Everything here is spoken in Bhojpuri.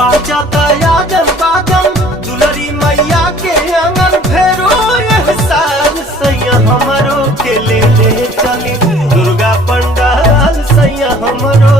बाजाता यादम बादम दुलरी मैया के आंगन फेरो एहसान सैया हमरो के ले चली दुर्गा पंडाल सैया हमरो